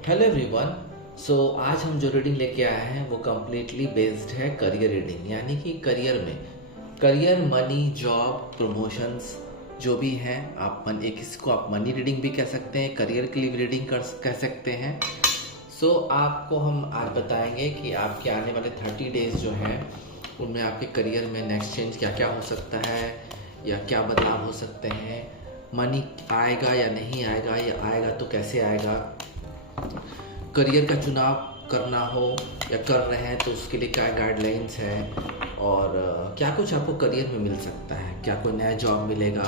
Hello everyone. आज हम जो रीडिंग लेके आए हैं वो कम्प्लीटली बेस्ड है करियर रीडिंग, यानी कि करियर मनी जॉब प्रमोशंस जो भी हैं। एक इसको आप मनी रीडिंग भी कह सकते हैं, करियर के लिए रीडिंग कह सकते हैं। आपको हम आज बताएंगे कि आपके आने वाले 30 डेज जो हैं उनमें आपके करियर में नेक्स्ट चेंज क्या क्या हो सकता है या क्या बदलाव हो सकते हैं। मनी आएगा या नहीं आएगा, या आएगा तो कैसे आएगा। करियर का चुनाव करना हो या कर रहे हैं तो उसके लिए क्या गाइडलाइंस है, और क्या कुछ आपको करियर में मिल सकता है, क्या कोई नया जॉब मिलेगा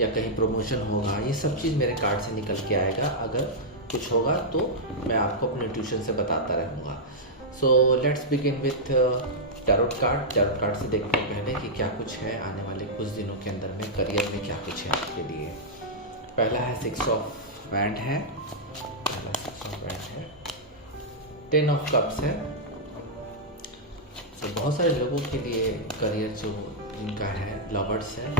या कहीं प्रमोशन होगा। ये सब चीज़ मेरे कार्ड से निकल के आएगा। अगर कुछ होगा तो मैं आपको अपने ट्यूशन से बताता रहूँगा। Let's begin with tarot card. Tarot card से देखते हैं पहले कि क्या कुछ है आने वाले कुछ दिनों के अंदर में, करियर में क्या कुछ है आपके लिए। पहला है 6 ऑफ वैंड है, 10 ऑफ कप्स है। बहुत सारे लोगों के लिए करियर जो इनका है लवर्स है,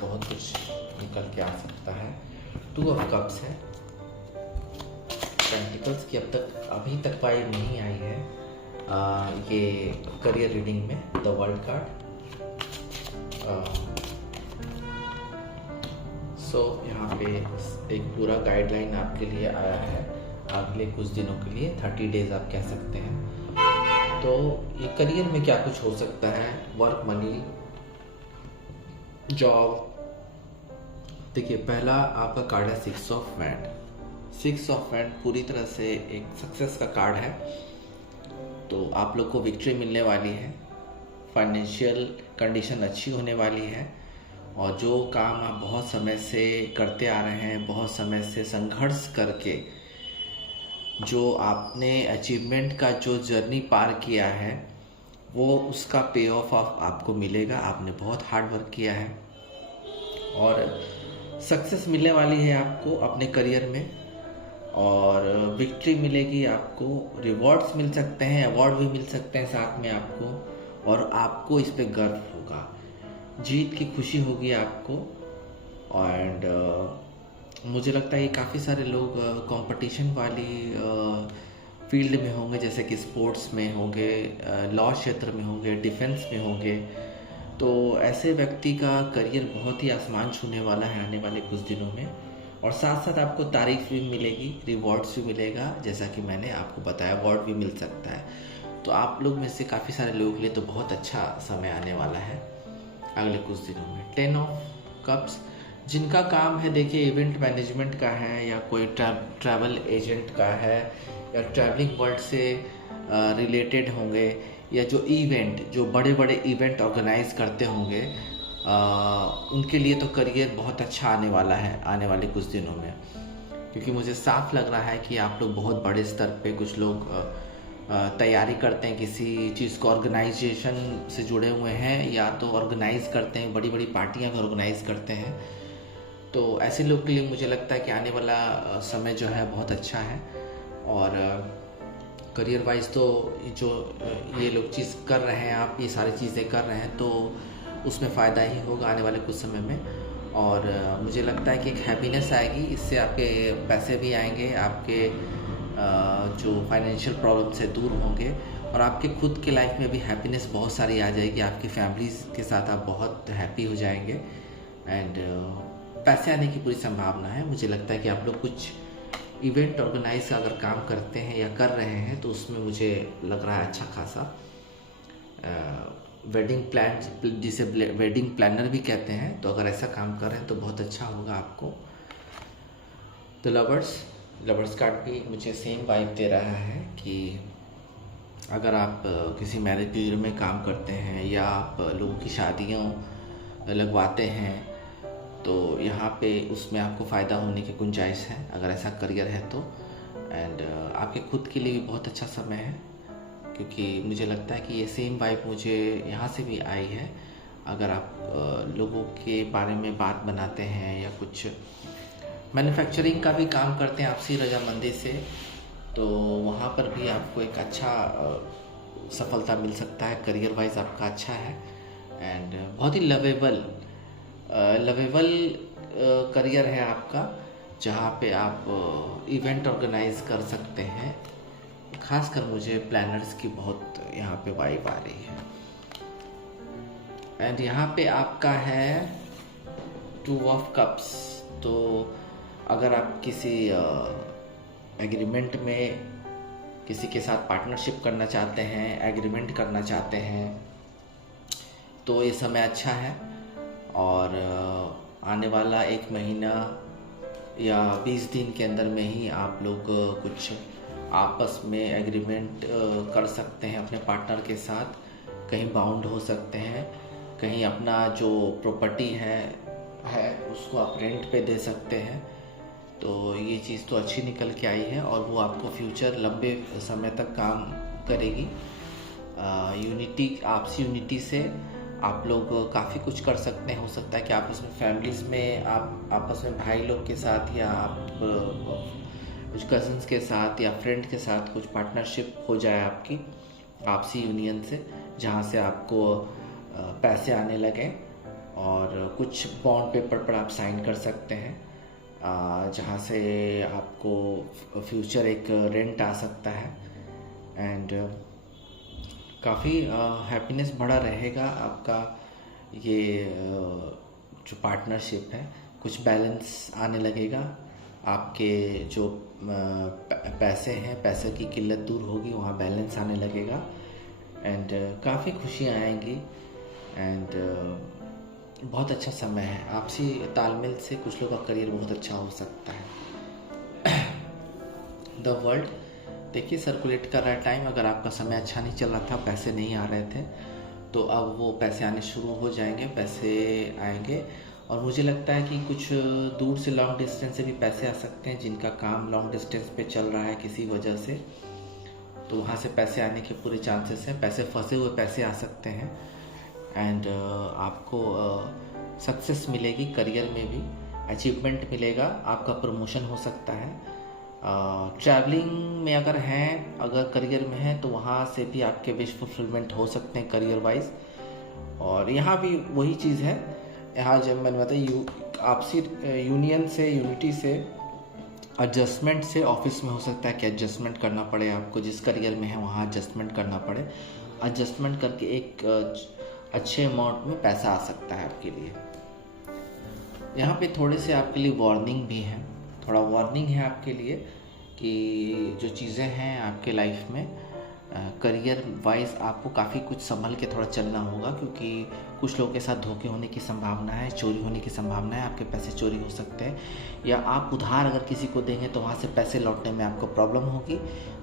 बहुत कुछ निकल के आ सकता है। 2 ऑफ कप्स है, पेंटिकल्स की अभी तक वाइब नहीं आई है ये करियर रीडिंग में। The world card. यहाँ पे एक पूरा गाइडलाइन आपके लिए आया है अगले कुछ दिनों के लिए, 30 डेज आप कह सकते हैं। तो ये करियर में क्या कुछ हो सकता है, वर्क, मनी, जॉब। देखिए, पहला आपका कार्ड है 6 ऑफ वैंड। 6 ऑफ वैंड पूरी तरह से एक सक्सेस का कार्ड है। तो आप लोग को विक्ट्री मिलने वाली है, फाइनेंशियल कंडीशन अच्छी होने वाली है, और जो काम आप बहुत समय से करते आ रहे हैं, बहुत समय से संघर्ष करके जो आपने अचीवमेंट का जो जर्नी पार किया है, वो उसका पे ऑफ आपको मिलेगा। आपने बहुत हार्ड वर्क किया है और सक्सेस मिलने वाली है आपको अपने करियर में, और विक्ट्री मिलेगी आपको, रिवॉर्ड्स मिल सकते हैं, अवार्ड भी मिल सकते हैं साथ में आपको, और आपको इस पे गर्व होगा, जीत की खुशी होगी आपको। एंड मुझे लगता है कि काफ़ी सारे लोग कंपटीशन वाली फील्ड में होंगे, जैसे कि स्पोर्ट्स में होंगे, लॉ क्षेत्र में होंगे, डिफेंस में होंगे। तो ऐसे व्यक्ति का करियर बहुत ही आसमान छूने वाला है आने वाले कुछ दिनों में, और साथ साथ आपको तारीफ भी मिलेगी, रिवॉर्ड्स भी मिलेगा, जैसा कि मैंने आपको बताया, अवार्ड भी मिल सकता है। तो आप लोग में से काफ़ी सारे लोगों के लिए तो बहुत अच्छा समय आने वाला है अगले कुछ दिनों में। 10 ऑफ कप्स, जिनका काम है, देखिए, इवेंट मैनेजमेंट का है, या कोई ट्रैवल एजेंट का है, या ट्रैवलिंग वर्ल्ड से रिलेटेड होंगे, या जो बड़े बड़े इवेंट ऑर्गेनाइज करते होंगे, उनके लिए तो करियर बहुत अच्छा आने वाला है आने वाले कुछ दिनों में। क्योंकि मुझे साफ लग रहा है कि आप लोग बहुत बड़े स्तर पे, कुछ लोग तैयारी करते हैं किसी चीज़ को, ऑर्गेनाइजेशन से जुड़े हुए हैं, या तो ऑर्गेनाइज करते हैं, बड़ी बड़ी पार्टियां ऑर्गेनाइज करते हैं। तो ऐसे लोग के लिए मुझे लगता है कि आने वाला समय जो है बहुत अच्छा है। और करियर वाइज तो जो ये लोग चीज़ कर रहे हैं, आप ये सारी चीज़ें कर रहे हैं, तो उसमें फ़ायदा ही होगा आने वाले कुछ समय में। और मुझे लगता है कि एक हैप्पीनेस आएगी, इससे आपके पैसे भी आएंगे, आपके जो फाइनेंशियल प्रॉब्लम से दूर होंगे, और आपके खुद के लाइफ में भी हैप्पीनेस बहुत सारी आ जाएगी। आपकी फैमिलीज़ के साथ आप बहुत हैप्पी हो जाएंगे, एंड पैसे आने की पूरी संभावना है। मुझे लगता है कि आप लोग कुछ इवेंट ऑर्गेनाइज का अगर काम करते हैं या कर रहे हैं, तो उसमें मुझे लग रहा है अच्छा खासा वेडिंग प्लान, जिसे वेडिंग प्लानर भी कहते हैं, तो अगर ऐसा काम कर रहे हैं तो बहुत अच्छा होगा आपको। तो लवर्स कार्ड भी मुझे सेम वाइब दे रहा है कि अगर आप किसी मैरिज ब्यूरो में काम करते हैं, या आप लोगों की शादियाँ लगवाते हैं, तो यहाँ पे उसमें आपको फ़ायदा होने की गुंजाइश है अगर ऐसा करियर है तो। एंड आपके खुद के लिए भी बहुत अच्छा समय है, क्योंकि मुझे लगता है कि ये सेम वाइब मुझे यहाँ से भी आई है। अगर आप लोगों के बारे में बात बनाते हैं, या कुछ मैन्युफैक्चरिंग का भी काम करते हैं आपसी रजामंदी से, तो वहाँ पर भी आपको एक अच्छा सफलता मिल सकता है। करियर वाइज आपका अच्छा है, एंड बहुत ही लवेबल करियर है आपका। जहाँ पे आप इवेंट ऑर्गेनाइज कर सकते हैं। खासकर मुझे प्लानर्स की बहुत यहाँ पे वाइब आ रही है। एंड यहाँ पे आपका है 2 ऑफ कप्स। तो अगर आप किसी एग्रीमेंट में किसी के साथ पार्टनरशिप करना चाहते हैं, एग्रीमेंट करना चाहते हैं, तो ये समय अच्छा है। और आने वाला 1 महीना या 20 दिन के अंदर में ही आप लोग कुछ आपस में एग्रीमेंट कर सकते हैं अपने पार्टनर के साथ। कहीं बाउंड हो सकते हैं, कहीं अपना जो प्रॉपर्टी है उसको आप रेंट पे दे सकते हैं। तो ये चीज़ तो अच्छी निकल के आई है और वो आपको फ्यूचर लंबे समय तक काम करेगी। आपसी यूनिटी से आप लोग काफ़ी कुछ कर सकते हैं। हो सकता है कि आपस में फैमिलीज़ में आप आपस में भाई लोग के साथ या आप कुछ कज़न्स के साथ या फ्रेंड के साथ कुछ पार्टनरशिप हो जाए आपकी आपसी यूनियन से, जहाँ से आपको पैसे आने लगे और कुछ बॉन्ड पेपर पर आप साइन कर सकते हैं, जहाँ से आपको फ्यूचर एक रेंट आ सकता है। एंड काफ़ी हैप्पीनेस बढ़ा रहेगा आपका। ये जो पार्टनरशिप है, कुछ बैलेंस आने लगेगा। आपके जो पैसे हैं, पैसे की किल्लत दूर होगी, वहाँ बैलेंस आने लगेगा। एंड काफ़ी खुशियाँ आएंगी। एंड बहुत अच्छा समय है। आपसी तालमेल से कुछ लोगों का करियर बहुत अच्छा हो सकता है। द वर्ल्ड देखिए सर्कुलेट कर रहा है टाइम। अगर आपका समय अच्छा नहीं चल रहा था, पैसे नहीं आ रहे थे, तो अब वो पैसे आने शुरू हो जाएंगे, पैसे आएंगे। और मुझे लगता है कि कुछ दूर से लॉन्ग डिस्टेंस से भी पैसे आ सकते हैं, जिनका काम लॉन्ग डिस्टेंस पे चल रहा है किसी वजह से, तो वहाँ से पैसे आने के पूरे चांसेस हैं। पैसे फंसे हुए पैसे आ सकते हैं। एंड आपको सक्सेस मिलेगी, करियर में भी अचीवमेंट मिलेगा, आपका प्रमोशन हो सकता है। ट्रैवलिंग में अगर हैं, अगर करियर में हैं, तो वहाँ से भी आपके विश फुलफिलमेंट हो सकते हैं करियर वाइज। और यहाँ भी वही चीज़ है। यहाँ जब मैंने बताया आपसी यूनियन से, यूनिटी से, एडजस्टमेंट से ऑफिस में हो सकता है कि एडजस्टमेंट करना पड़े आपको। जिस करियर में है वहाँ एडजस्टमेंट करना पड़े। एडजस्टमेंट करके एक अच्छे अमाउंट में पैसा आ सकता है आपके लिए। यहाँ पे थोड़े से आपके लिए वार्निंग भी है, थोड़ा वार्निंग है आपके लिए कि जो चीज़ें हैं आपके लाइफ में करियर वाइज आपको काफ़ी कुछ संभल के थोड़ा चलना होगा, क्योंकि कुछ लोगों के साथ धोखे होने की संभावना है, चोरी होने की संभावना है। आपके पैसे चोरी हो सकते हैं, या आप उधार अगर किसी को देंगे तो वहाँ से पैसे लौटने में आपको प्रॉब्लम होगी।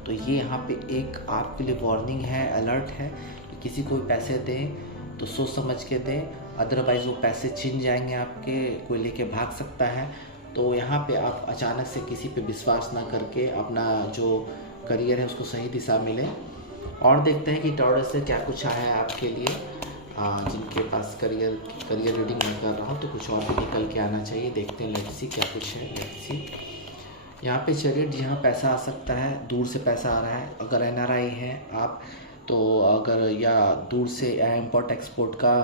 तो ये यहाँ पे एक आपके लिए वार्निंग है, अलर्ट है कि किसी को भी पैसे दें तो सोच समझ के दें, अदरवाइज़ वो पैसे छिन जाएंगे आपके, कोई लेके भाग सकता है। तो यहाँ पे आप अचानक से किसी पे विश्वास ना करके अपना जो करियर है उसको सही दिशा मिले। और देखते हैं कि टॉरस से क्या कुछ आया है आपके लिए। जिनके पास करियर रीडिंग मैं कर रहा हूँ, तो कुछ और भी निकल के आना चाहिए। देखते हैं, लेट्स सी क्या कुछ है। लेट्स सी यहाँ पे चैरिट, जहाँ पैसा आ सकता है, दूर से पैसा आ रहा है। अगर एनआरआई हैं आप, तो अगर या दूर से इम्पोर्ट एक्सपोर्ट का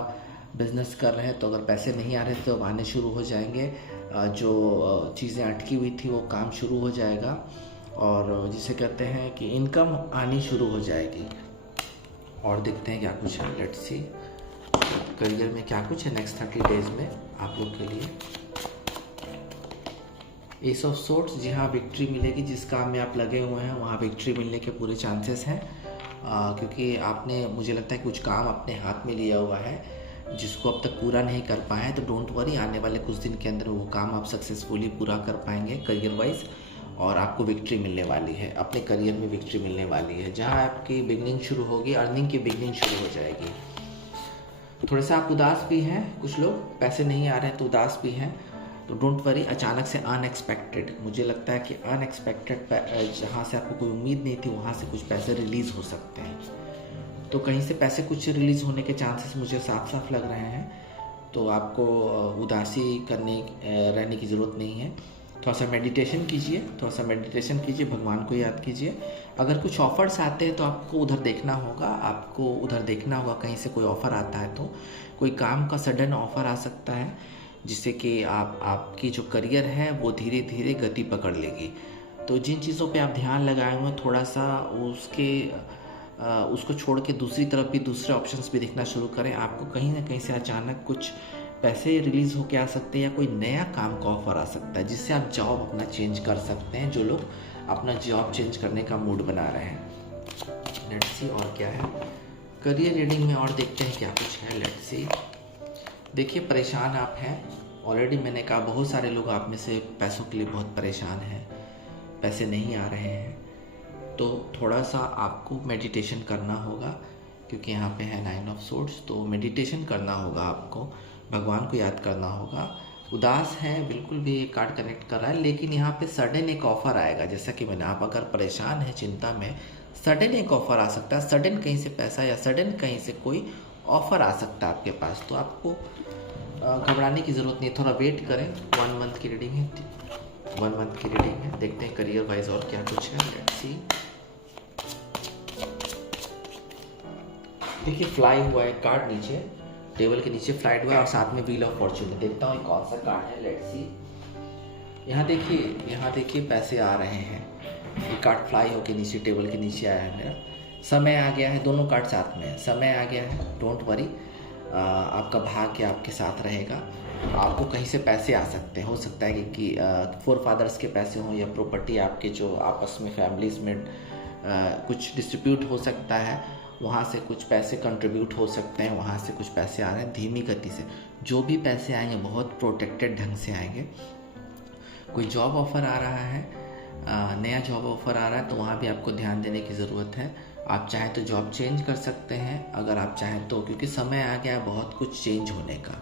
बिज़नेस कर रहे हैं, तो अगर पैसे नहीं आ रहे तो अब आने शुरू हो जाएंगे। जो चीज़ें अटकी हुई थी वो काम शुरू हो जाएगा, और जिसे कहते हैं कि इनकम आनी शुरू हो जाएगी। और देखते हैं क्या कुछ है। लेट्स सी करियर में क्या कुछ है नेक्स्ट 30 डेज में आप लोग के लिए। एस ऑफ सोर्ट्स, जी हाँ, विक्ट्री मिलेगी। जिस काम में आप लगे हुए हैं वहाँ विक्ट्री मिलने के पूरे चांसेस हैं, क्योंकि आपने, मुझे लगता है, कुछ काम अपने हाथ में लिया हुआ है जिसको अब तक पूरा नहीं कर पाए हैं। तो डोंट वरी, आने वाले कुछ दिन के अंदर वो काम आप सक्सेसफुली पूरा कर पाएंगे करियर वाइज, और आपको विक्ट्री मिलने वाली है, अपने करियर में विक्ट्री मिलने वाली है। जहाँ आपकी बिगनिंग शुरू होगी, अर्निंग की बिगनिंग शुरू हो जाएगी। थोड़ा सा आप उदास भी हैं, कुछ लोग पैसे नहीं आ रहे हैं तो उदास भी हैं, तो डोंट वरी। अचानक से अनएक्सपेक्टेड, मुझे लगता है कि अनएक्सपेक्टेड, जहाँ से आपको कोई उम्मीद नहीं थी वहाँ से कुछ पैसे रिलीज़ हो सकते हैं। तो कहीं से पैसे कुछ रिलीज़ होने के चांसेस मुझे साफ साफ लग रहे हैं। तो आपको उदासी रहने की ज़रूरत नहीं है। थोड़ा सा मेडिटेशन कीजिए, भगवान को याद कीजिए। अगर कुछ ऑफ़र्स आते हैं तो आपको उधर देखना होगा, कहीं से कोई ऑफ़र आता है तो कोई काम का सडन ऑफ़र आ सकता है, जिससे कि आपकी जो करियर है वो धीरे धीरे गति पकड़ लेगी। तो जिन चीज़ों पे आप ध्यान लगाए हुए थोड़ा सा उसको छोड़ के दूसरी तरफ भी दूसरे ऑप्शंस भी देखना शुरू करें। आपको कहीं ना कहीं से अचानक कुछ पैसे रिलीज़ होके आ सकते हैं या कोई नया काम का ऑफर आ सकता है जिससे आप जॉब अपना चेंज कर सकते हैं, जो लोग अपना जॉब चेंज करने का मूड बना रहे हैं। लेट्स सी और क्या है करियर रीडिंग में, और देखते हैं क्या कुछ है। लेट्स सी। देखिए, परेशान आप हैं ऑलरेडी। मैंने कहा बहुत सारे लोग आप में से पैसों के लिए बहुत परेशान हैं, पैसे नहीं आ रहे हैं। तो थोड़ा सा आपको मेडिटेशन करना होगा, क्योंकि यहाँ पे है 9 ऑफ सोर्ड्स। तो मेडिटेशन करना होगा, आपको भगवान को याद करना होगा। उदास है, बिल्कुल भी ये कार्ड कनेक्ट कर रहा है, लेकिन यहाँ पे सडन एक ऑफ़र आएगा। जैसा कि मैंने, आप अगर परेशान हैं, चिंता में, सडन एक ऑफ़र आ सकता है। सडन कहीं से पैसा या सडन कहीं से कोई ऑफ़र आ सकता है आपके पास। तो आपको घबराने की ज़रूरत नहीं, थोड़ा वेट करें। 1 मंथ की रीडिंग है, 1 मंथ की रीडिंग है। देखते हैं करियर वाइज और क्या कुछ है। लेट्स सी। देखिए, फ्लाई हुआ है कार्ड, नीचे टेबल के नीचे फ्लाइट हुआ है और साथ में व्हील ऑफ फॉर्चून है। देखता हूँ कौन सा कार्ड है। लेट्स सी। यहाँ देखिए पैसे आ रहे हैं। ये कार्ड फ्लाई होके नीचे टेबल के नीचे आया है मेरा। समय आ गया है, दोनों कार्ड साथ में है। समय आ गया है, डोंट वरी। आपका भाग्य आपके साथ रहेगा। आपको कहीं से पैसे आ सकते हैं। हो सकता है कि फोर फादर्स के पैसे हों या प्रॉपर्टी आपके जो आपस में फैमिलीज में कुछ डिस्ट्रीब्यूट हो सकता है, वहाँ से कुछ पैसे कंट्रीब्यूट हो सकते हैं, वहाँ से कुछ पैसे आ रहे हैं धीमी गति से। जो भी पैसे आएंगे बहुत प्रोटेक्टेड ढंग से आएंगे। कोई जॉब ऑफ़र आ रहा है, नया जॉब ऑफ़र आ रहा है, तो वहाँ भी आपको ध्यान देने की ज़रूरत है। आप चाहें तो जॉब चेंज कर सकते हैं, अगर आप चाहें तो, क्योंकि समय आ गया है बहुत कुछ चेंज होने का।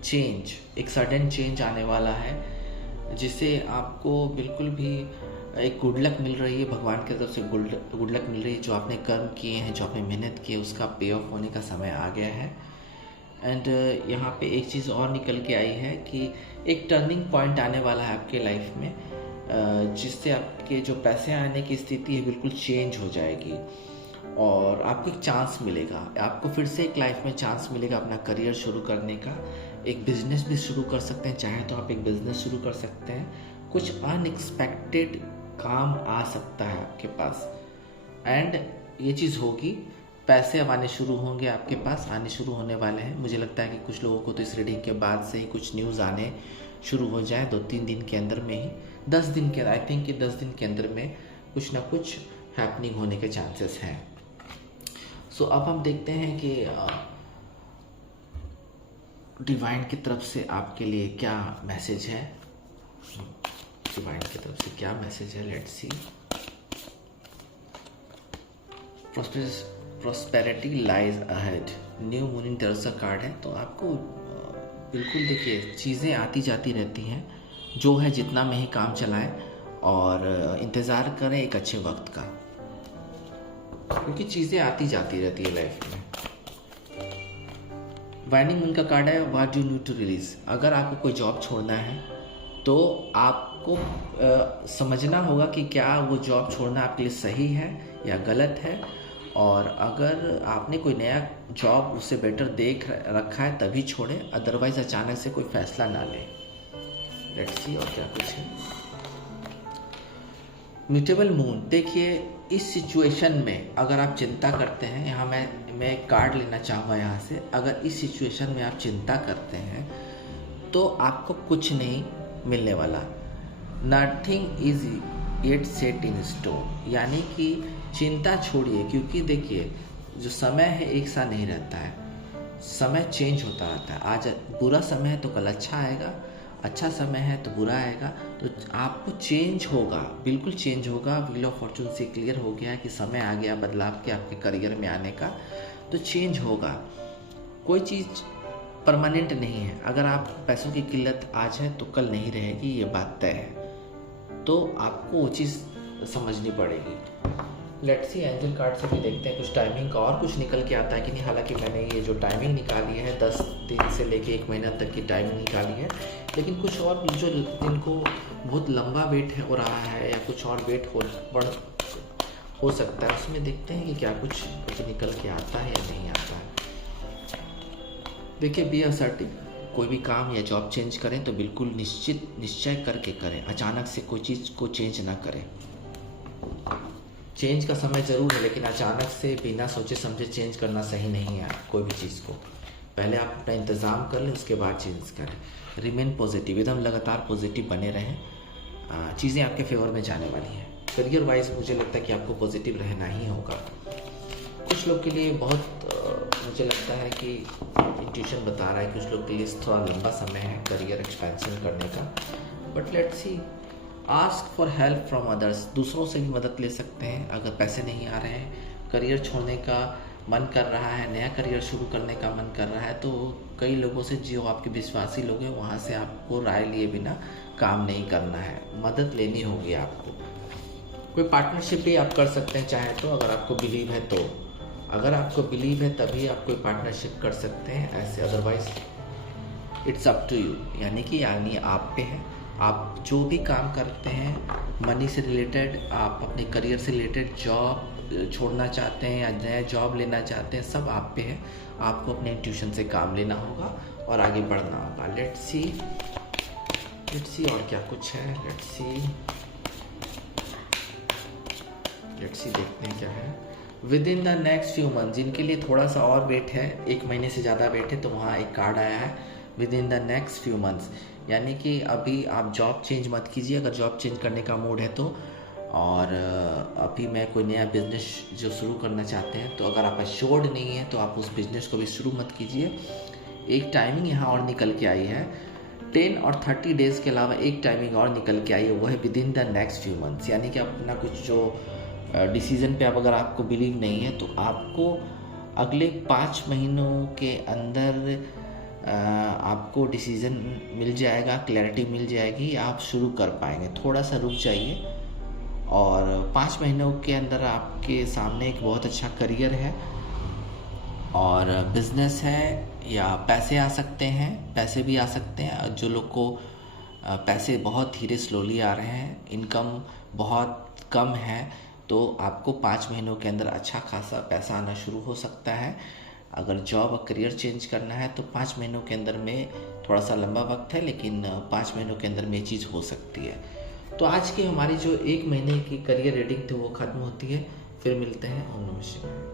चेंज, एक सडन चेंज आने वाला है, जिससे आपको बिल्कुल भी एक गुड लक मिल रही है। भगवान की तरफ से गुड लक मिल रही है। जो आपने कर्म किए हैं, जो आपने मेहनत की है, उसका पे ऑफ होने का समय आ गया है। एंड यहाँ पे एक चीज़ और निकल के आई है कि एक टर्निंग पॉइंट आने वाला है आपके लाइफ में, जिससे आपके जो पैसे आने की स्थिति है बिल्कुल चेंज हो जाएगी और आपको एक चांस मिलेगा। आपको फिर से एक लाइफ में चांस मिलेगा अपना करियर शुरू करने का। एक बिजनेस भी शुरू कर सकते हैं, चाहे तो आप एक बिजनेस शुरू कर सकते हैं। कुछ अनएक्सपेक्टेड काम आ सकता है आपके पास, एंड ये चीज़ होगी। पैसे अब आने शुरू होंगे, आपके पास आने शुरू होने वाले हैं। मुझे लगता है कि कुछ लोगों को तो इस रीडिंग के बाद से ही कुछ न्यूज़ आने शुरू हो जाए, 2-3 दिन के अंदर में ही, 10 दिन के, आई थिंक कि 10 दिन के अंदर में कुछ ना कुछ हैपनिंग होने के चांसेस हैं। सो अब हम देखते हैं कि डिवाइन की तरफ से आपके लिए क्या मैसेज है। डिवाइन की तरफ से क्या मैसेज है, let's see. Prosperity lies ahead, new moon in Taurus का कार्ड है। तो आपको बिल्कुल देखिए, चीज़ें आती जाती रहती हैं। जो है जितना में ही काम चलाएं और इंतज़ार करें एक अच्छे वक्त का, क्योंकि चीज़ें आती जाती रहती है लाइफ में। वाइनिंग मून का कार्ड है, what do you need to release. अगर आपको कोई जॉब छोड़ना है तो आपको समझना होगा कि क्या वो जॉब छोड़ना आपके लिए सही है या गलत है, और अगर आपने कोई नया जॉब उससे बेटर देख रखा है तभी छोड़ें, अदरवाइज अचानक से कोई फैसला ना लें। लेट्स सी और क्या कुछ है। म्यूटेबल मून, देखिए इस सिचुएशन में अगर आप चिंता करते हैं, यहाँ मैं एक कार्ड लेना चाहूँगा यहाँ से। अगर इस सिचुएशन में आप चिंता करते हैं तो आपको कुछ नहीं मिलने वाला। Nothing is yet set in stone, यानी कि चिंता छोड़िए, क्योंकि देखिए जो समय है एक सा नहीं रहता है, समय चेंज होता रहता है। आज बुरा समय है तो कल अच्छा आएगा, अच्छा समय है तो बुरा आएगा। तो आपको चेंज होगा, बिल्कुल चेंज होगा। व्हील ऑफ फॉर्चून से क्लियर हो गया कि समय आ गया बदलाव के आपके करियर में आने का, तो चेंज होगा। कोई चीज़ परमानेंट नहीं है। अगर आप पैसों की किल्लत आज है तो कल नहीं रहेगी, ये बात तय है। तो आपको वो चीज़ समझनी पड़ेगी। लेट्स सी, एंजल कार्ड से भी देखते हैं कुछ टाइमिंग का और कुछ निकल के आता है कि नहीं। हालांकि मैंने ये जो टाइमिंग निकाली है 10 दिन से लेके 1 महीना तक की टाइमिंग निकाली है, लेकिन कुछ और जो जिनको बहुत लंबा वेट हो रहा है या कुछ और वेट हो सकता है, उसमें देखते हैं कि क्या कुछ निकल के आता है या नहीं आता है। देखिए, बी असर्टिव, कोई भी काम या जॉब चेंज करें तो बिल्कुल निश्चय करके करें, अचानक से कोई चीज़ को चेंज ना करें। चेंज का समय ज़रूर है, लेकिन अचानक से बिना सोचे समझे चेंज करना सही नहीं है। कोई भी चीज़ को पहले आप अपना इंतज़ाम कर लें, उसके बाद चेंज करें। रिमेन पॉजिटिव, एकदम लगातार पॉजिटिव बने रहें, चीज़ें आपके फेवर में जाने वाली हैं। करियर वाइज मुझे लगता है कि आपको पॉजिटिव रहना ही होगा। कुछ लोग के लिए बहुत मुझे लगता है कि इंट्यूशन बता रहा है कि कुछ लोग के लिए थोड़ा लंबा समय है करियर एक्सपेंशन करने का, but let's see. Ask for help from others, दूसरों से भी मदद ले सकते हैं। अगर पैसे नहीं आ रहे हैं, करियर छोड़ने का मन कर रहा है, नया करियर शुरू करने का मन कर रहा है, तो कई लोगों से जो आपके विश्वासी लोग हैं वहाँ से आपको राय लिए बिना काम नहीं करना है, मदद लेनी होगी आपको। कोई पार्टनरशिप भी आप कर सकते हैं चाहे तो, अगर आपको बिलीव है तो। अगर आपको बिलीव है तभी आप कोई पार्टनरशिप कर सकते हैं, ऐसे otherwise it's up to you, यानी आप पे है। आप जो भी काम करते हैं मनी से रिलेटेड, आप अपने करियर से रिलेटेड, जॉब छोड़ना चाहते हैं या नया जॉब लेना चाहते हैं, सब आप पे है। आपको अपने इंट्यूशन से काम लेना होगा और आगे बढ़ना होगा। लेट्स सी और क्या कुछ है। लेट्स सी देखते हैं क्या है। With in the next few month, जिनके लिए थोड़ा सा और वेट है, 1 महीने से ज़्यादा वेट है, तो वहाँ एक कार्ड आया है with in the next few months, यानी कि अभी आप जॉब चेंज मत कीजिए अगर जॉब चेंज करने का मूड है तो। और अभी मैं कोई नया बिजनेस जो शुरू करना चाहते हैं, तो अगर आप एश्योर्ड नहीं है तो आप उस बिज़नेस को भी शुरू मत कीजिए। एक टाइमिंग यहाँ और निकल के आई है, 10 और 30 डेज़ के अलावा एक टाइमिंग और निकल के आई है, वो है with in the next few months. यानी कि अपना कुछ जो डिसीज़न पे अब अगर आपको बिलीव नहीं है तो आपको अगले 5 महीनों के अंदर आपको डिसीज़न मिल जाएगा, क्लैरिटी मिल जाएगी, आप शुरू कर पाएंगे। थोड़ा सा रुक जाइए और 5 महीनों के अंदर आपके सामने एक बहुत अच्छा करियर है और बिज़नेस है, या पैसे आ सकते हैं, पैसे भी आ सकते हैं। जो लोग को पैसे बहुत धीरे स्लोली आ रहे हैं, इनकम बहुत कम है, तो आपको 5 महीनों के अंदर अच्छा खासा पैसा आना शुरू हो सकता है। अगर जॉब और करियर चेंज करना है तो 5 महीनों के अंदर में, थोड़ा सा लंबा वक्त है लेकिन 5 महीनों के अंदर में ये चीज़ हो सकती है। तो आज की हमारी जो 1 महीने की करियर रीडिंग थी वो ख़त्म होती है। फिर मिलते हैं। ओम नमः शिवाय।